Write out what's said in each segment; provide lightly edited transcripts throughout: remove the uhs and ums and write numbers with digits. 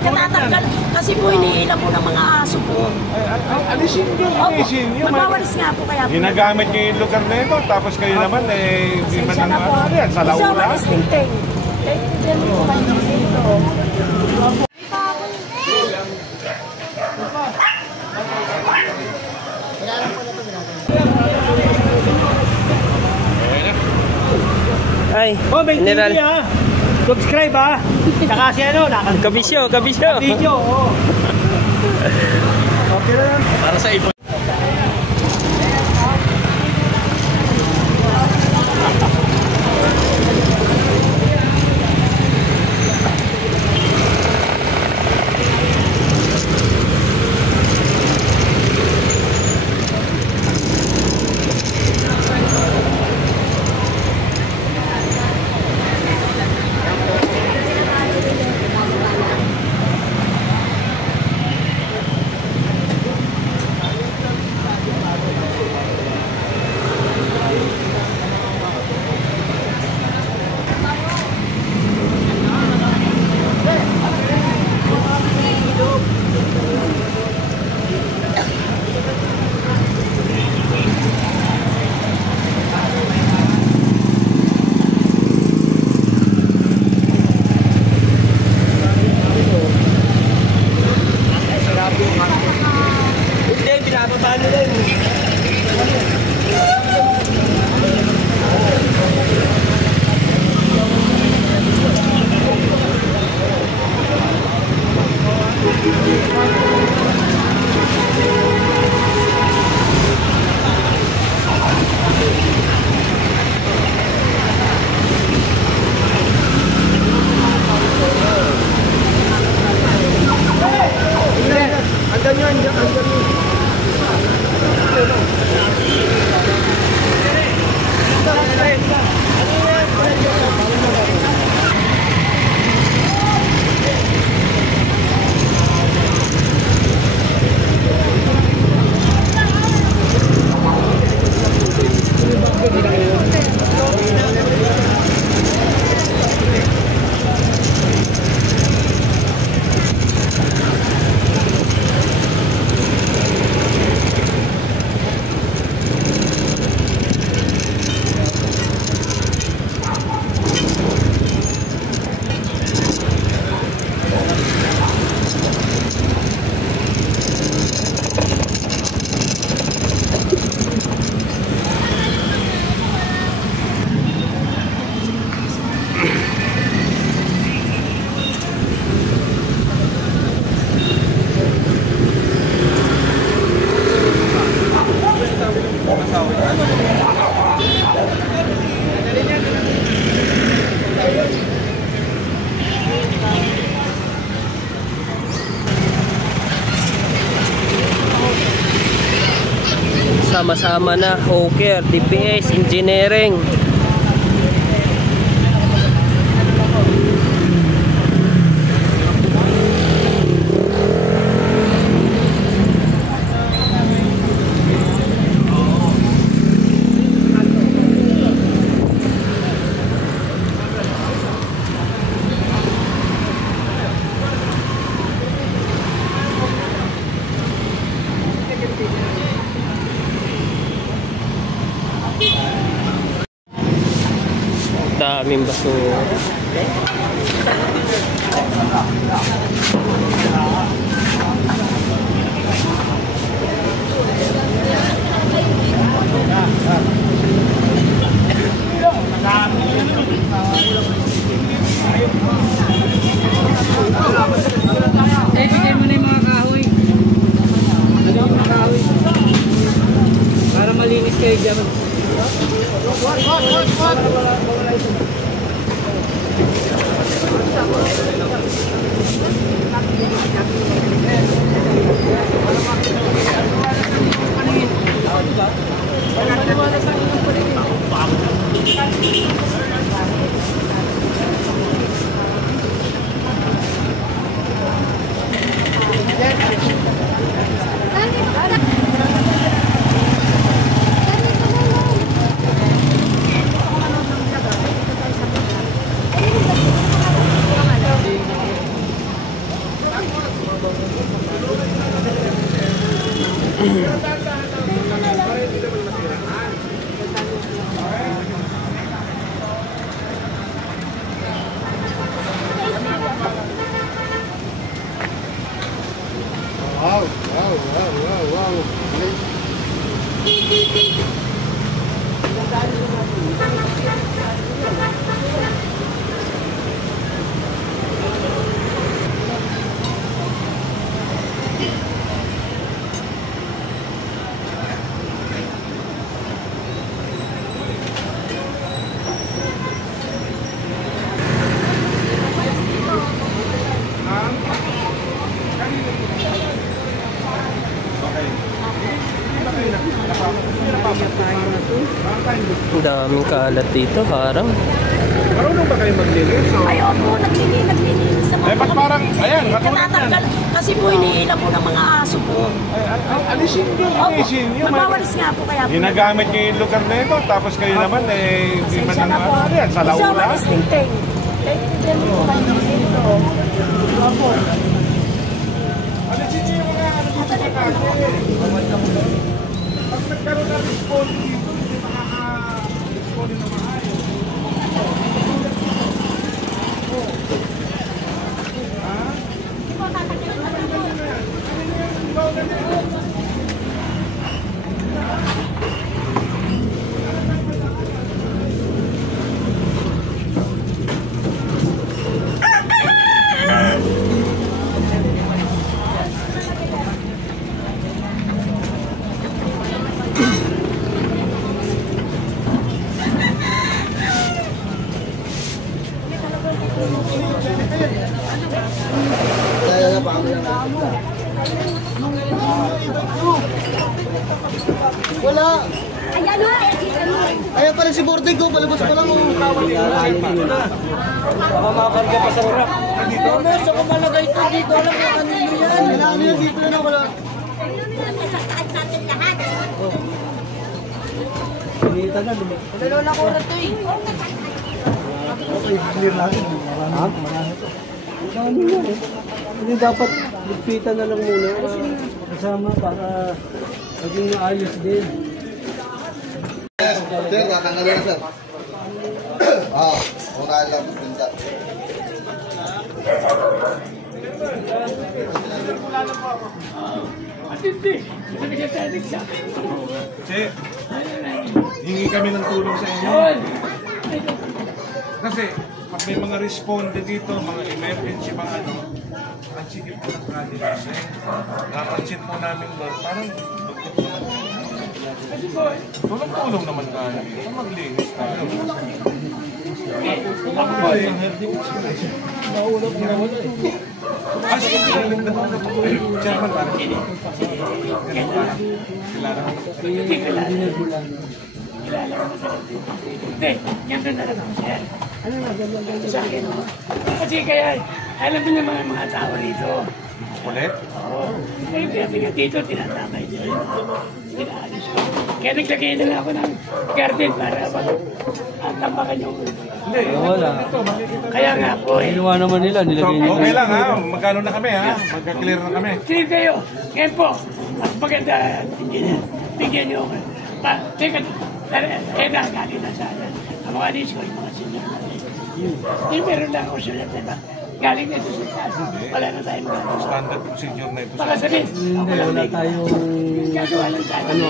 katatanggal. Kasi po iniilang po ng mga aso po. Alisin nyo, alisin nyo. Magwawalis nga po kaya po. Ginagamit nyo yung lugar na ito, tapos kayo naman hindi man ang ano yan, sa laula. Gusto ko mag-sting-ting. Kaya hindi mo po kayo dito. Ay, oh, may General. TV ha. Subscribe ha. Saka si ano, kabisyo. Video, oh. Okay na lang. Para sa ibon. Sama-sama na, Hawker, DPS, Engineering. Daming basura. Bigay mo na yung mga kahoy. Para malinis kayo dyan. Ano yun? Daming kalat dito, parang. Marunong ba kayo maglinis? O? Ay, opo, naglilinis sa mga Eh, ba't parang, ayan, katulad yan. Natatanggal. Kasi po, iniila po ng mga aso po. Alisin nyo, Opo, alisin nyo. magwawalis nga po kaya po. Ginagamit nyo yung lugar na ito, tapos kayo naman, eh, hindi man Pasensya na po. ano yan, sa Gusto laula. ko mag-sting-ting. Kahit hindi mo po kayo dito. Opo. Alisin nyo yung mga ano dito sa kasi. Pag nagkaroon ng response dito, hindi makaka-response na maayos. Wala. Ayan o. Ayan pala si Bordig ko. Palabas pa lang. Baka makarga pa sa truck. Sa kumalagay ito. Dito alam ko kanino yan. Kailangan yan. Dito na wala. Pinita na, Nalola ko na ito eh. Okay, clear natin. Marami to. Marami yan eh. Hindi dapat ligpitan na lang muna. Kasama para maging maayos din. Sir, tatanggalin na sir. Mura lang. Pinta. Kasi, hingi kami ng tulong sa inyo. Kasi, pag may mga responde dito, mga emergency, mga ano, ang sige po ng kanil kasi, napansin po namin doon, parang, tulong-tulong naman tayo. Maglinis tayo. Sige, Chairman, parang kilala ko. Hindi, yan doon na lang ako, sir. Ano na, sa akin, no? Kasi kaya, alam mo naman ang mga tao rito. Ulit? Oo. Kaya dito, tinatamay din. Pinaalis ko. Kaya naglagay na lang ako ng garden para tambakan yung... Hindi, Wala. Kaya nga po eh. Ginawa naman nila, So, nilagay nila. okay lang ha, magkano na kami ha, magka-clear na kami. Sige kayo. Ngayon po, mas maganda, engineer. Bigyan niyo ako. Teka, galing na sana. Ang mga alis ko, yung mga senior natin. Hindi, meron lang ako sulat, diba? Galing na ito sa taas. Wala na tayong gano'n. Standard procedure na ito Baka sa... sabihin, ako lang Wala may tayong gagawa lang tayo. Ano?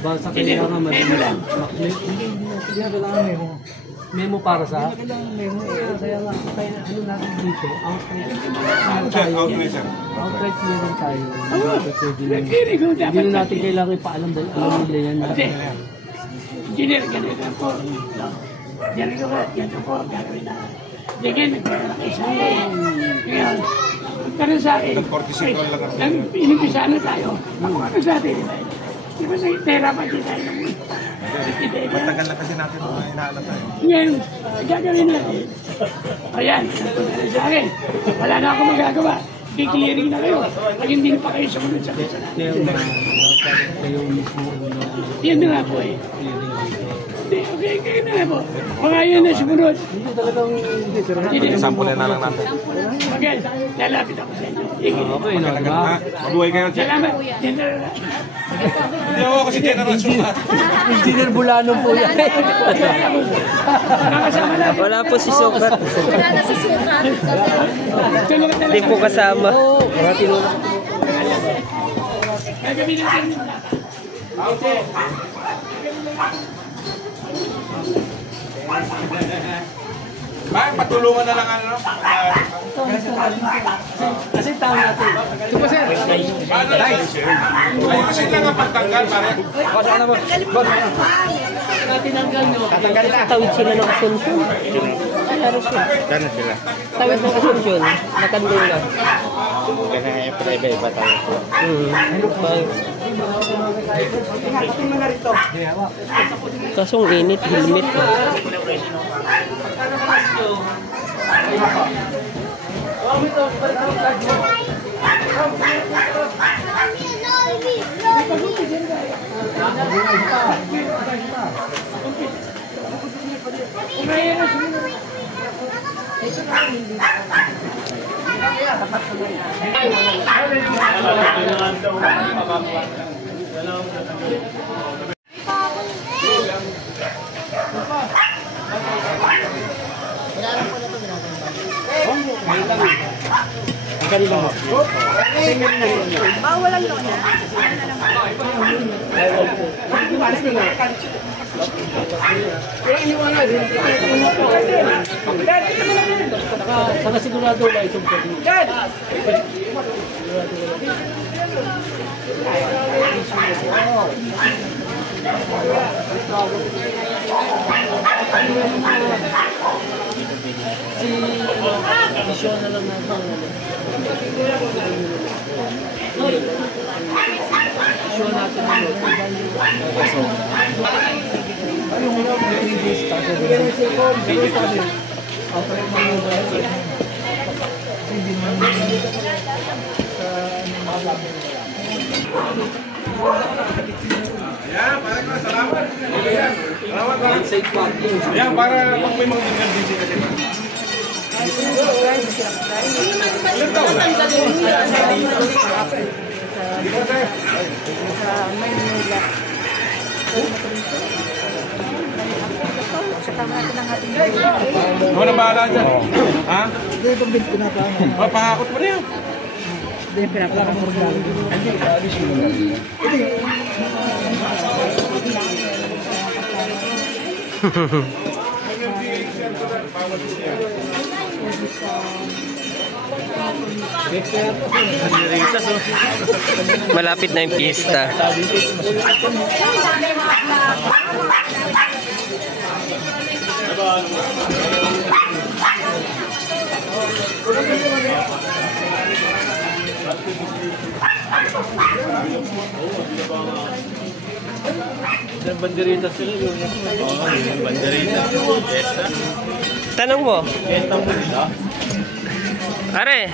basa Hindi, kailangan memo lang. Hindi na kailangan memo. Memo para sa? Memo. Kaya nga, kaya ano natin dito, outright. Sir, outright sir. Outright meron tayo. Nagkiri ko Hindi dapat. na natin kailangan ipaalam dahil alam nila yan. Hindi. Engineer, ganito lang po. No? Ganito ko, ganito po ang gagawin natin. Sige, nagkaroon na kayo sa akin. Ngayon, nagkaroon sa akin. Nag-cortisol lang ako. Inimpisa na tayo. Ako ano sa atin, di ba? Di ba nag-tera pa din tayo ng Matagal na kasi natin mga inaalam tayo. Ngayon, gagawin natin. Ayan, nagpunta na sa akin. Wala na ako magagawa. Kiklearing na kayo. Pag hindi pa kayo sumunod sa akin. Kayo mismo. Yan na nga po eh. Okay na nga po. Mga yan na sumunod. Hindi talagang hindi. Hindi. Sample na lang natin. Okay, lalapit ako sa inyo. Sige. Okay na, di ba? Mabuhay kayo, Sir. Salamat. General. Hindi ako kasi generation pa. Engineer Bulano po yan. Nakasama na. Wala po si Sukat. Wala na si Sukat. Tulungan na Hindi lang. po kasama. Gagawin natin. Bakit patulungan na lang ano? Kasi tao natin. Paano lang? Ayusin lang ang pagtanggal, pare. Tinanggal nyo. Tawid sila ng Asunsyon. Laro siya. Gano'n sila? Tawid ng Asunsyon. Nakandila. Ganyan yung iba-iba tayo. Kasong init, helmet. Walang lona. Saka sigurado ba itong pati? Isyo na lang natin. Isyo natin. Yung 3 days kasi. Ayan, para salamat. Salamat. Safe parking. Ayan, para pag may mga emergency ka din. Ilan taon na? Ako na bahala dyan. Ha? Hindi, itong bid pinapano. Pangakot mo na yan. Hindi, pinapano mo rin lang. Hindi, alis mo na. Malapit na yung pista. Banderita sila yun. Oo, yung banderita. Tanong mo. Benta mo nila. Are.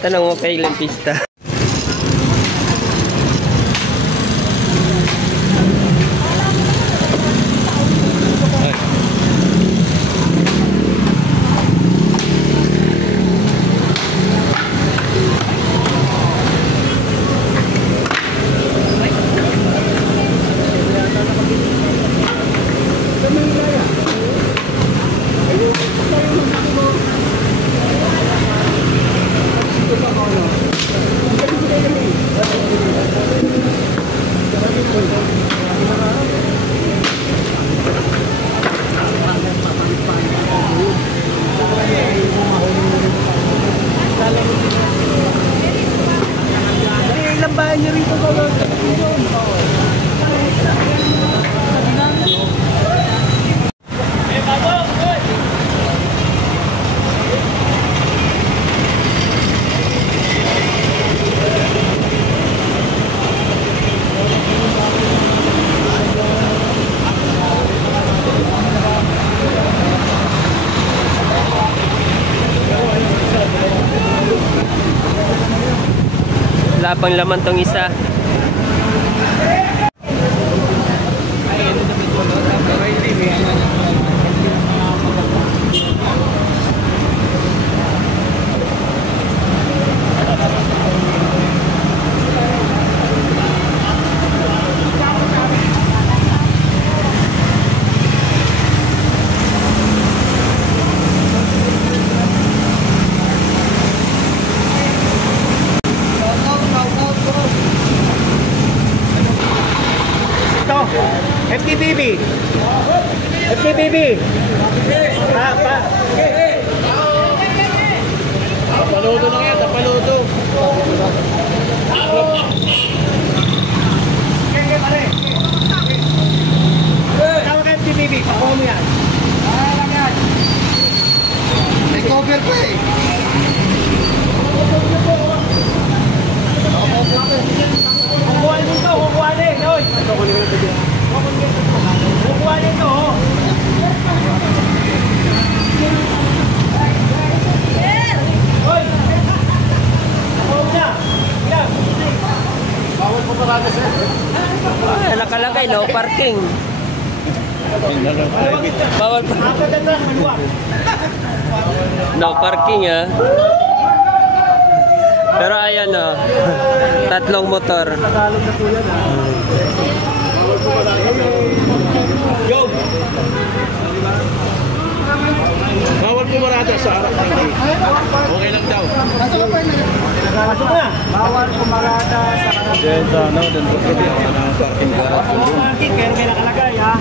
Tanong mo kay ilang pista. Ilang bahay niyo rito ba? Wala pang laman tong isa. FTBB. FTBB. Paluto lang yan, paluto. Tawag ka FTBB, pakuha mo yan. May cover pa eh. Ah, nakalagay, no parking. Bawal pa. No parking ah. Pero ayan oh, tatlong motor. Bawal pumarada sa harap ng gate. Okay lang daw. Bawal pumarada sa harap. Diyan sa ano, doon po sa parking garage. Parking, pero may nakalagay ha.